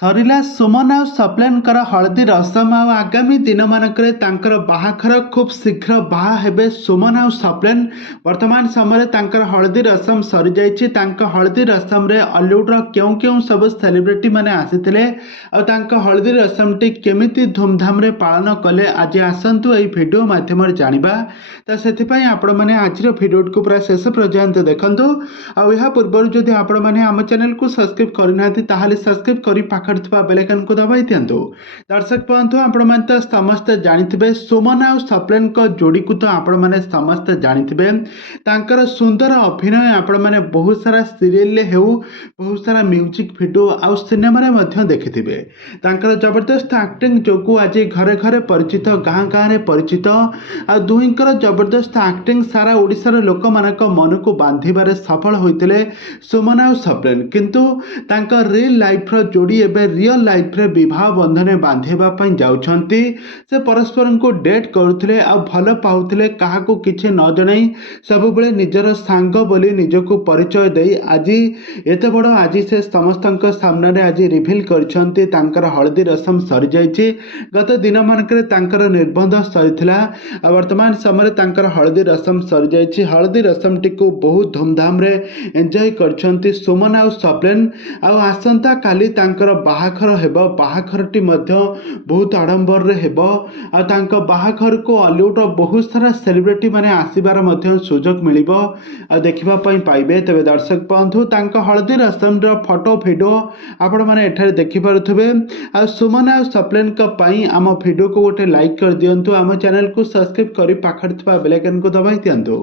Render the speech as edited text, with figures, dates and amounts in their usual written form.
ସରିଲା ସୁମନ ଆଉ ସପ୍ଲେନଙ୍କର ହଳଦୀ ରସମ ଆଉ ଆଗାମୀ ଦିନମାନଙ୍କରେ ତାଙ୍କର ବାହାଘର ଖୁବ୍ ଶୀଘ୍ର ବାହା ହେବେ ସୁମନ ଆଉ ସପ୍ଲେନ। ବର୍ତ୍ତମାନ ସମୟରେ ତାଙ୍କର ହଳଦୀ ରସମ ସରିଯାଇଛି। ତାଙ୍କ ହଳଦୀ ରସମରେ ଅଲିଉଡ଼ର କେଉଁ କେଉଁ ସବୁ ସେଲିବ୍ରିଟି ମାନେ ଆସିଥିଲେ ଆଉ ତାଙ୍କ ହଳଦୀ ରସମଟି କେମିତି ଧୁମଧାମରେ ପାଳନ କଲେ ଆଜି ଆସନ୍ତୁ ଏହି ଭିଡ଼ିଓ ମାଧ୍ୟମରେ ଜାଣିବା। ତ ସେଥିପାଇଁ ଆପଣମାନେ ଆଜିର ଭିଡ଼ିଓଟିକୁ ପୁରା ଶେଷ ପର୍ଯ୍ୟନ୍ତ ଦେଖନ୍ତୁ। ଆଉ ଏହା ପୂର୍ବରୁ ଯଦି ଆପଣମାନେ ଆମ ଚ୍ୟାନେଲକୁ ସବସ୍କ୍ରାଇବ୍ କରିନାହାନ୍ତି ତାହେଲେ ସବସ୍କ୍ରାଇବ୍ କରି ପାଖରେ ଥିବା ବେଲ୍ ଆଇକନକୁ ଦବାଇ ଦିଅନ୍ତୁ। ଦର୍ଶକ ବନ୍ଧୁ, ଆପଣମାନେ ତ ସମସ୍ତେ ଜାଣିଥିବେ ସୁମନ ଆଉ ସପ୍ଲେନଙ୍କ ଯୋଡ଼ିକୁ ତ ଆପଣମାନେ ସମସ୍ତେ ଜାଣିଥିବେ। ତାଙ୍କର ସୁନ୍ଦର ଅଭିନୟ ଆପଣମାନେ ବହୁତ ସାରା ସିରିଏଲରେ ହେଉ, ବହୁତ ସାରା ମ୍ୟୁଜିକ୍ ଭିଡ଼ିଓ ଆଉ ସିନେମାରେ ମଧ୍ୟ ଦେଖିଥିବେ। ତାଙ୍କର ଜବରଦସ୍ତ ଆକ୍ଟିଂ ଯୋଗୁଁ ଆଜି ଘରେ ଘରେ ପରିଚିତ, ଗାଁ ଗାଁରେ ପରିଚିତ। ଆଉ ଦୁହିଁଙ୍କର ଜବରଦସ୍ତ ଆକ୍ଟିଂ ସାରା ଓଡ଼ିଶାର ଲୋକମାନଙ୍କ ମନକୁ ବାନ୍ଧିବାରେ ସଫଳ ହୋଇଥିଲେ ସୁମନ ଆଉ ସପ୍ଲେନ। କିନ୍ତୁ ତାଙ୍କ ରିଏଲ୍ ଲାଇଫ୍ର ଯୋଡ଼ି ଏବେ ରିଅଲ୍ ଲାଇଫ୍ରେ ବିବାହ ବନ୍ଧନରେ ବାନ୍ଧିବା ପାଇଁ ଯାଉଛନ୍ତି। ସେ ପରସ୍ପରଙ୍କୁ ଡେଟ୍ କରୁଥିଲେ ଆଉ ଭଲ ପାଉଥିଲେ, କାହାକୁ କିଛି ନ ଜଣାଇ ସବୁବେଳେ ନିଜର ସାଙ୍ଗ ବୋଲି ନିଜକୁ ପରିଚୟ ଦେଇ ଆଜି ଏତେ ବଡ଼ ଆଜି ସେ ସମସ୍ତଙ୍କ ସାମ୍ନାରେ ଆଜି ରିଭିଲ୍ କରିଛନ୍ତି ତାଙ୍କର ହଳଦୀ ରସମ ସରିଯାଇଛି। ଗତ ଦିନମାନଙ୍କରେ ତାଙ୍କର ନିର୍ବନ୍ଧ ସରିଥିଲା ଆଉ ବର୍ତ୍ତମାନ ସମୟରେ ତାଙ୍କର ହଳଦୀ ରସମ ସରିଯାଇଛି। ହଳଦୀ ରସମଟିକୁ ବହୁତ ଧୁମଧାମରେ ଏନ୍ଜୟ କରିଛନ୍ତି ସୁମନ ଆଉ ସପ୍ଲେନ। ଆଉ ଆସନ୍ତା କାଲି ତାଙ୍କର ବାହାଘର ହେବ। ବାହାଘରଟି ମଧ୍ୟ ବହୁତ ଆଡ଼ମ୍ବରରେ ହେବ ଆଉ ତାଙ୍କ ବାହାଘରକୁ ଅଲିଉଡ଼ର ବହୁତ ସାରା ସେଲିବ୍ରିଟି ମାନେ ଆସିବାର ମଧ୍ୟ ସୁଯୋଗ ମିଳିବ ଆଉ ଦେଖିବା ପାଇଁ ପାଇବେ। ତେବେ ଦର୍ଶକ ବନ୍ଧୁ, ତାଙ୍କ ହଳଦୀ ରସମର ଫଟୋ ଭିଡ଼ିଓ ଆପଣମାନେ ଏଠାରେ ଦେଖିପାରୁଥିବେ। ଆଉ ସୁମନ ଆଉ ସପ୍ଲେନଙ୍କ ପାଇଁ ଆମ ଭିଡ଼ିଓକୁ ଗୋଟେ ଲାଇକ୍ କରିଦିଅନ୍ତୁ। ଆମ ଚ୍ୟାନେଲକୁ ସବସ୍କ୍ରାଇବ୍ କରି ପାଖରେ ଥିବା ବେଲ୍ ଆଇକନକୁ ଦବାଇ ଦିଅନ୍ତୁ।